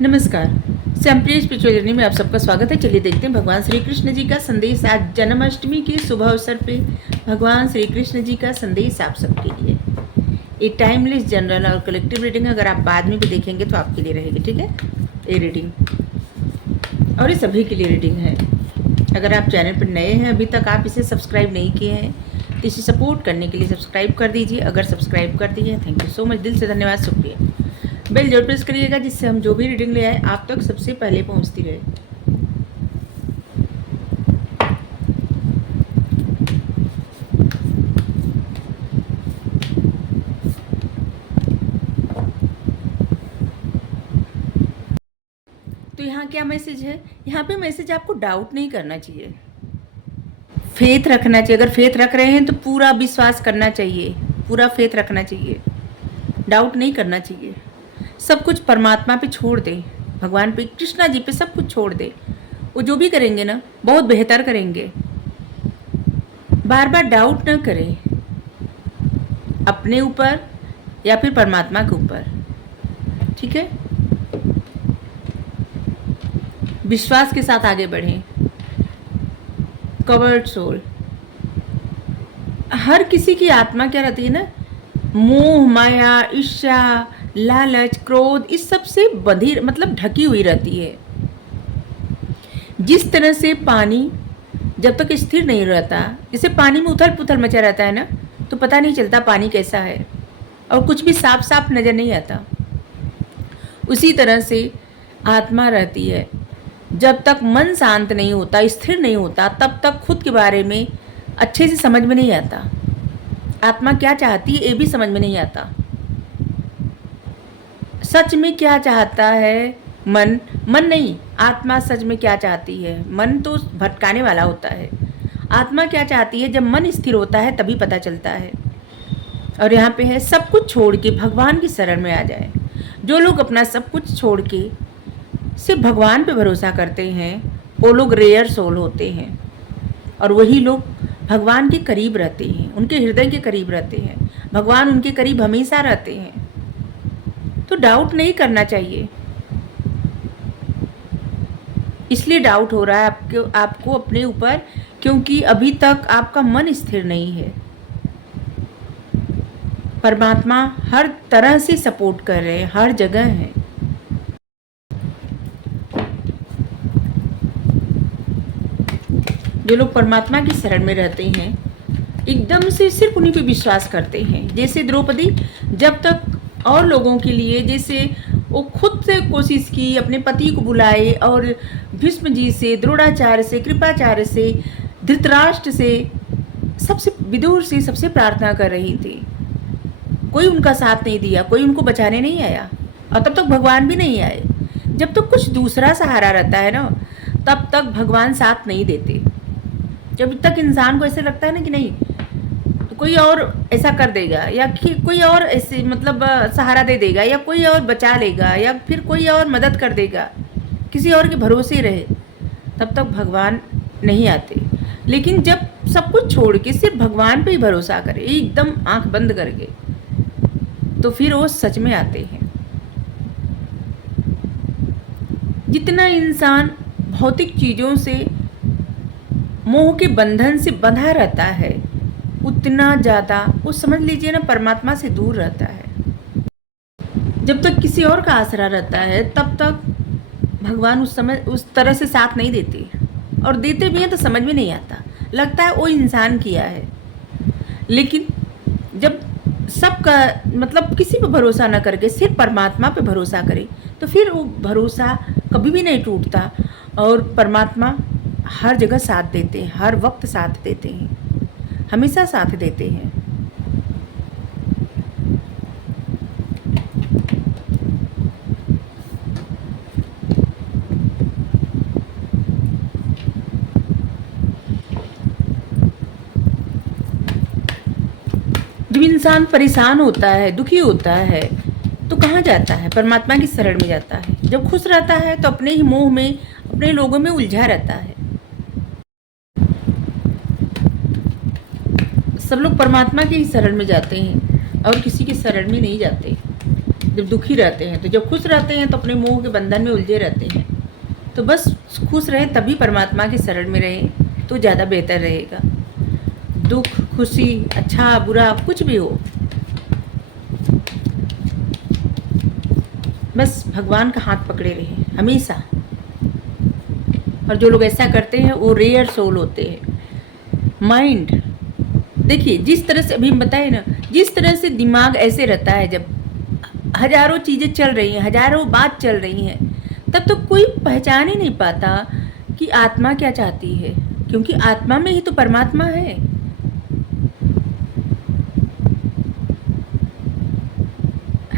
नमस्कार। सैम्प्री spiritual journey में आप सबका स्वागत है। चलिए देखते हैं भगवान श्री कृष्ण जी का संदेश। आज जन्माष्टमी के शुभ अवसर पे भगवान श्री कृष्ण जी का संदेश आप सबके लिए। ये टाइमलेस जनरल और कलेक्टिव रीडिंग अगर आप बाद में भी देखेंगे तो आपके लिए रहेगी, ठीक है। ये रीडिंग और ये सभी के लिए रीडिंग है। अगर आप चैनल पर नए हैं, अभी तक आप इसे सब्सक्राइब नहीं किए हैं तो इसे सपोर्ट करने के लिए सब्सक्राइब कर दीजिए। अगर सब्सक्राइब कर दिए, थैंक यू सो मच, दिल से धन्यवाद, शुक्रिया। बेल जरूर प्रेस करिएगा जिससे हम जो भी रीडिंग ले आए आप तक सबसे पहले पहुंचती रहे। तो यहाँ क्या मैसेज है? यहाँ पे मैसेज आपको डाउट नहीं करना चाहिए, फेथ रखना चाहिए। अगर फेथ रख रहे हैं तो पूरा विश्वास करना चाहिए, पूरा फेथ रखना चाहिए, डाउट नहीं करना चाहिए। सब कुछ परमात्मा पे छोड़ दे, भगवान पे, कृष्णा जी पे सब कुछ छोड़ दे। वो जो भी करेंगे ना बहुत बेहतर करेंगे। बार बार डाउट न करें अपने ऊपर या फिर परमात्मा के ऊपर, ठीक है। विश्वास के साथ आगे बढ़ें। कवर्ड सोल, हर किसी की आत्मा क्या रहती है ना, मोह माया ईर्ष्या लालच क्रोध इस सब से बंधी, मतलब ढकी हुई रहती है। जिस तरह से पानी जब तक स्थिर नहीं रहता, जैसे पानी में उथल पुथल मचा रहता है ना, तो पता नहीं चलता पानी कैसा है और कुछ भी साफ साफ नज़र नहीं आता। उसी तरह से आत्मा रहती है। जब तक मन शांत नहीं होता, स्थिर नहीं होता, तब तक खुद के बारे में अच्छे से समझ में नहीं आता। आत्मा क्या चाहती है ये भी समझ में नहीं आता। सच में क्या चाहता है मन नहीं, आत्मा सच में क्या चाहती है। मन तो भटकाने वाला होता है, आत्मा क्या चाहती है जब मन स्थिर होता है तभी पता चलता है। और यहाँ पे है सब कुछ छोड़ के भगवान की शरण में आ जाए। जो लोग अपना सब कुछ छोड़ के सिर्फ भगवान पे भरोसा करते हैं वो लोग रेयर सोल होते हैं, और वही लोग भगवान के करीब रहते हैं, उनके हृदय के करीब रहते हैं। भगवान उनके करीब हमेशा रहते हैं। तो डाउट नहीं करना चाहिए। इसलिए डाउट हो रहा है आपको अपने ऊपर, क्योंकि अभी तक आपका मन स्थिर नहीं है। परमात्मा हर तरह से सपोर्ट कर रहे हैं, हर जगह है। जो लोग परमात्मा की शरण में रहते हैं एकदम से सिर्फ उन्हीं पे विश्वास करते हैं। जैसे द्रौपदी जब तक और लोगों के लिए, जैसे वो खुद से कोशिश की, अपने पति को बुलाए और भीष्म जी से, द्रोणाचार्य से, कृपाचार्य से, धृतराष्ट्र से, सबसे, विदुर से, सबसे प्रार्थना कर रही थी। कोई उनका साथ नहीं दिया, कोई उनको बचाने नहीं आया, और तब तक भगवान भी नहीं आए। जब तक कुछ दूसरा सहारा रहता है ना, तब तक भगवान साथ नहीं देते। जब तक इंसान को ऐसे लगता है ना कि नहीं कोई और ऐसा कर देगा, या कोई और ऐसे मतलब सहारा दे देगा, या कोई और बचा लेगा, या फिर कोई और मदद कर देगा, किसी और के भरोसे रहे, तब तक भगवान नहीं आते। लेकिन जब सब कुछ छोड़ के सिर्फ भगवान पे ही भरोसा करे, एकदम आंख बंद करके, तो फिर वो सच में आते हैं। जितना इंसान भौतिक चीज़ों से, मोह के बंधन से बंधा रहता है, उतना ज़्यादा वो, समझ लीजिए ना, परमात्मा से दूर रहता है। जब तक किसी और का आसरा रहता है तब तक भगवान उस समय उस तरह से साथ नहीं देते, और देते भी हैं तो समझ में नहीं आता, लगता है वो इंसान किया है। लेकिन जब सबका, मतलब किसी पे भरोसा ना करके सिर्फ परमात्मा पे भरोसा करे, तो फिर वो भरोसा कभी भी नहीं टूटता, और परमात्मा हर जगह साथ देते हैं, हर वक्त साथ देते हैं, हमेशा साथ देते हैं। जब इंसान परेशान होता है, दुखी होता है, तो कहाँ जाता है? परमात्मा की शरण में जाता है। जब खुश रहता है तो अपने ही मोह में, अपने लोगों में उलझा रहता है। सब लोग परमात्मा के ही शरण में जाते हैं और किसी के शरण में नहीं जाते। जब दुखी रहते हैं, तो जब खुश रहते हैं तो अपने मोह के बंधन में उलझे रहते हैं। तो बस खुश रहें, तभी परमात्मा के शरण में रहें तो ज़्यादा बेहतर रहेगा। दुख, खुशी, अच्छा बुरा कुछ भी हो, बस भगवान का हाथ पकड़े रहें हमेशा। और जो लोग ऐसा करते हैं वो रेयर सोल होते हैं। माइंड देखिए, जिस तरह से अभी हम बताए ना, जिस तरह से दिमाग ऐसे रहता है, जब हजारों चीज़ें चल रही हैं, हजारों बात चल रही हैं, तब तो कोई पहचान ही नहीं पाता कि आत्मा क्या चाहती है, क्योंकि आत्मा में ही तो परमात्मा है।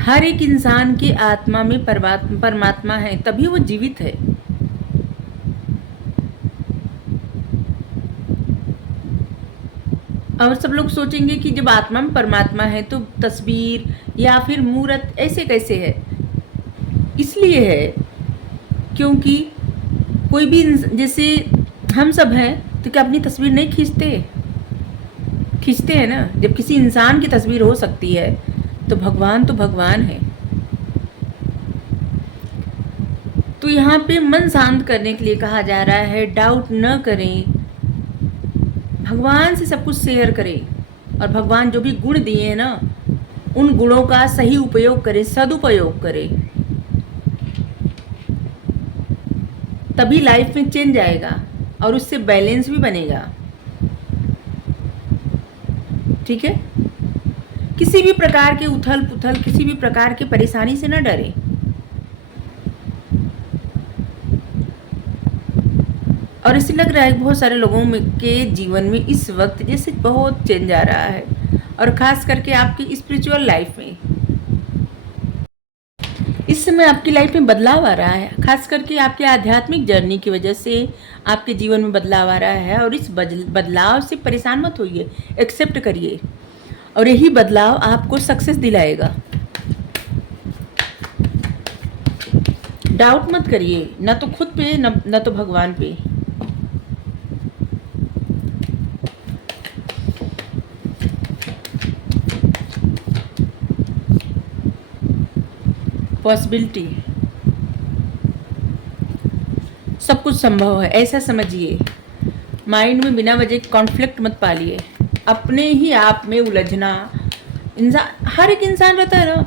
हर एक इंसान की आत्मा में परमात्मा है, तभी वो जीवित है। और सब लोग सोचेंगे कि जब आत्मा में परमात्मा है तो तस्वीर या फिर मूर्त ऐसे कैसे है। इसलिए है क्योंकि कोई भी जैसे हम सब हैं तो क्या अपनी तस्वीर नहीं खींचते हैं ना। जब किसी इंसान की तस्वीर हो सकती है तो भगवान है। तो यहाँ पे मन शांत करने के लिए कहा जा रहा है, डाउट न करें, भगवान से सब कुछ शेयर करें और भगवान जो भी गुण दिए हैं ना, उन गुणों का सही उपयोग करें, सदुपयोग करें, तभी लाइफ में चेंज आएगा और उससे बैलेंस भी बनेगा। ठीक है, किसी भी प्रकार के उथल पुथल, किसी भी प्रकार की परेशानी से न डरें। और इसे लग रहा है बहुत सारे लोगों के जीवन में इस वक्त जैसे बहुत चेंज आ रहा है, और ख़ास करके आपकी स्पिरिचुअल लाइफ में इस समय आपकी लाइफ में बदलाव आ रहा है। खास करके आपके आध्यात्मिक जर्नी की वजह से आपके जीवन में बदलाव आ रहा है, और इस बदलाव से परेशान मत होइए, एक्सेप्ट करिए, और यही बदलाव आपको सक्सेस दिलाएगा। डाउट मत करिए, ना तो खुद पे न तो भगवान पे। पॉसिबिलिटी, सब कुछ संभव है, ऐसा समझिए। माइंड में बिना वजह कॉन्फ्लिक्ट मत पालिए, अपने ही आप में उलझना। हर एक इंसान रहता है ना,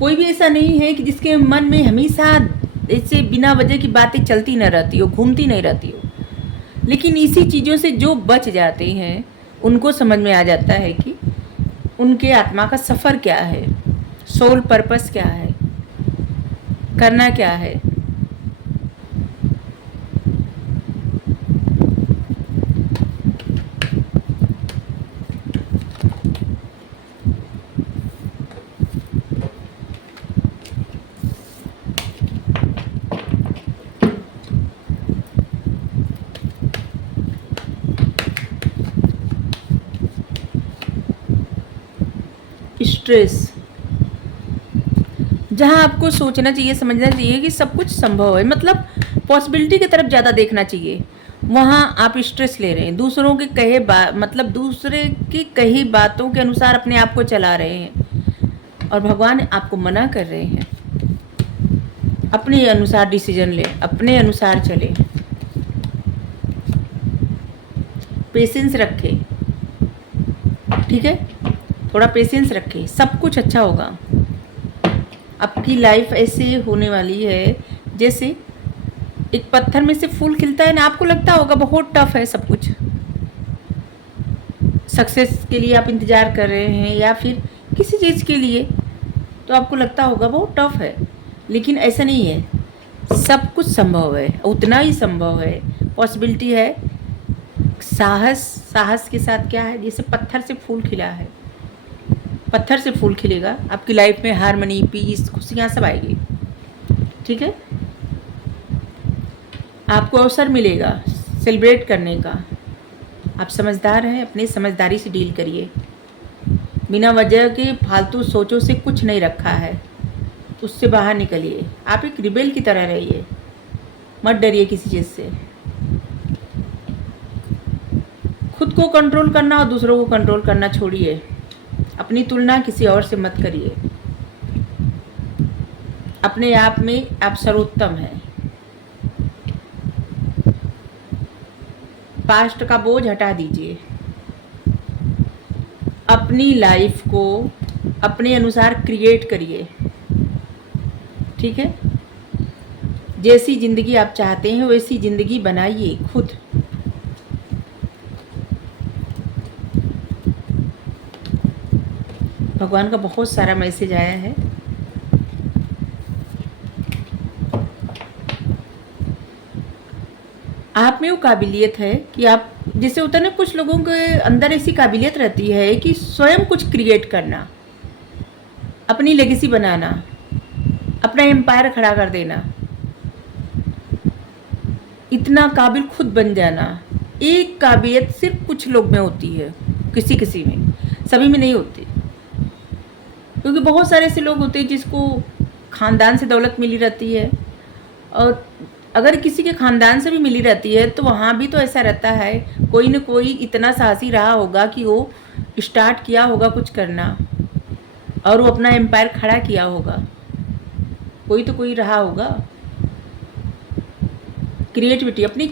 कोई भी ऐसा नहीं है कि जिसके मन में हमेशा ऐसे बिना वजह की बातें चलती न रहती हो, घूमती नहीं रहती हो। लेकिन इसी चीज़ों से जो बच जाते हैं उनको समझ में आ जाता है कि उनके आत्मा का सफ़र क्या है, सोल पर्पस क्या है, करना क्या है। स्ट्रेस, जहाँ आपको सोचना चाहिए, समझना चाहिए कि सब कुछ संभव है, मतलब पॉसिबिलिटी की तरफ ज़्यादा देखना चाहिए, वहाँ आप स्ट्रेस ले रहे हैं। दूसरों के कहे मतलब दूसरे की कही बातों के अनुसार अपने आप को चला रहे हैं, और भगवान आपको मना कर रहे हैं अपने अनुसार डिसीजन ले, अपने अनुसार चले। पेशेंस रखें, ठीक है, थोड़ा पेशेंस रखें, सब कुछ अच्छा होगा। आपकी लाइफ ऐसे होने वाली है जैसे एक पत्थर में से फूल खिलता है ना, आपको लगता होगा बहुत टफ है सब कुछ। सक्सेस के लिए आप इंतज़ार कर रहे हैं या फिर किसी चीज़ के लिए, तो आपको लगता होगा बहुत टफ है, लेकिन ऐसा नहीं है, सब कुछ संभव है, उतना ही संभव है, पॉसिबिलिटी है। साहस के साथ क्या है, जैसे पत्थर से फूल खिला है, पत्थर से फूल खिलेगा, आपकी लाइफ में हारमनी, पीस, खुशियाँ सब आएगी। ठीक है, आपको अवसर मिलेगा सेलिब्रेट करने का। आप समझदार हैं, अपनी समझदारी से डील करिए। बिना वजह के फालतू सोचों से कुछ नहीं रखा है, उससे बाहर निकलिए। आप एक रिबेल की तरह रहिए, मत डरिए किसी चीज़ से। खुद को कंट्रोल करना और दूसरों को कंट्रोल करना छोड़िए, अपनी तुलना किसी और से मत करिए। अपने आप में आप सर्वोत्तम हैं। पास्ट का बोझ हटा दीजिए, अपनी लाइफ को अपने अनुसार क्रिएट करिए, ठीक है। जैसी ज़िंदगी आप चाहते हैं वैसी ज़िंदगी बनाइए खुद। भगवान का बहुत सारा मैसेज आया है। आप में वो काबिलियत है कि आप, जैसे होता है ना, कुछ लोगों के अंदर ऐसी काबिलियत रहती है कि स्वयं कुछ क्रिएट करना, अपनी लेगेसी बनाना, अपना एम्पायर खड़ा कर देना, इतना काबिल खुद बन जाना। एक काबिलियत सिर्फ कुछ लोग में होती है, किसी किसी में, सभी में नहीं होती। क्योंकि बहुत सारे ऐसे लोग होते हैं जिसको ख़ानदान से दौलत मिली रहती है, और अगर किसी के ख़ानदान से भी मिली रहती है तो वहाँ भी तो ऐसा रहता है, कोई न कोई इतना साहसी रहा होगा कि वो स्टार्ट किया होगा कुछ करना, और वो अपना एम्पायर खड़ा किया होगा, कोई तो कोई रहा होगा। क्रिएटिविटी, अपने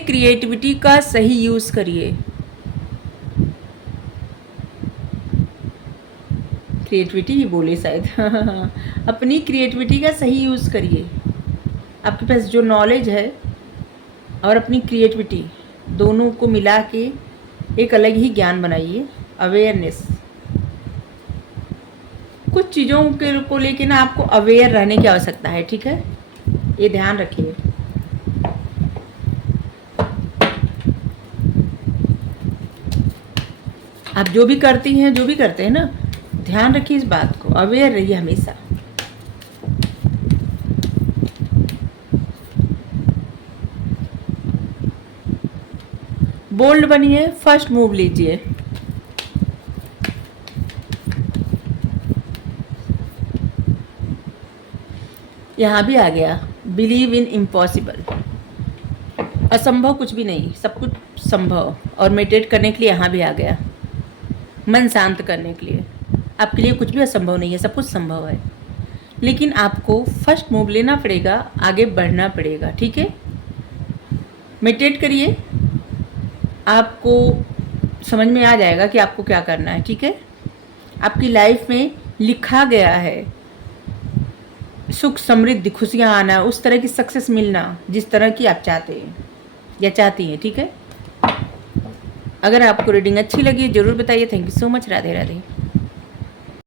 क्रिएटिविटी का सही यूज़ करिए। क्रिएटिविटी ही बोले शायद अपनी क्रिएटिविटी का सही यूज़ करिए। आपके पास जो नॉलेज है और अपनी क्रिएटिविटी, दोनों को मिला के एक अलग ही ज्ञान बनाइए, अवेयरनेस। कुछ चीज़ों के को लेके ना आपको अवेयर रहने की आवश्यकता है, ठीक है, ये ध्यान रखिए। आप जो भी करती हैं, जो भी करते हैं ना, ध्यान रखिए इस बात को, अवेयर रहिए हमेशा। बोल्ड बनिए, फर्स्ट मूव लीजिए। यहाँ भी आ गया, बिलीव इन इम्पॉसिबल। असंभव कुछ भी नहीं, सब कुछ संभव। और मेडिटेट करने के लिए यहाँ भी आ गया, मन शांत करने के लिए। आपके लिए कुछ भी असंभव नहीं है, सब कुछ संभव है। लेकिन आपको फर्स्ट मूव लेना पड़ेगा, आगे बढ़ना पड़ेगा, ठीक है। मेडिटेट करिए, आपको समझ में आ जाएगा कि आपको क्या करना है, ठीक है। आपकी लाइफ में लिखा गया है सुख, समृद्धि, खुशियाँ आना, उस तरह की सक्सेस मिलना जिस तरह की आप चाहते हैं या चाहती हैं, ठीक है। अगर आपको रीडिंग अच्छी लगी ज़रूर बताइए। Thank you so much. Radhe Radhe.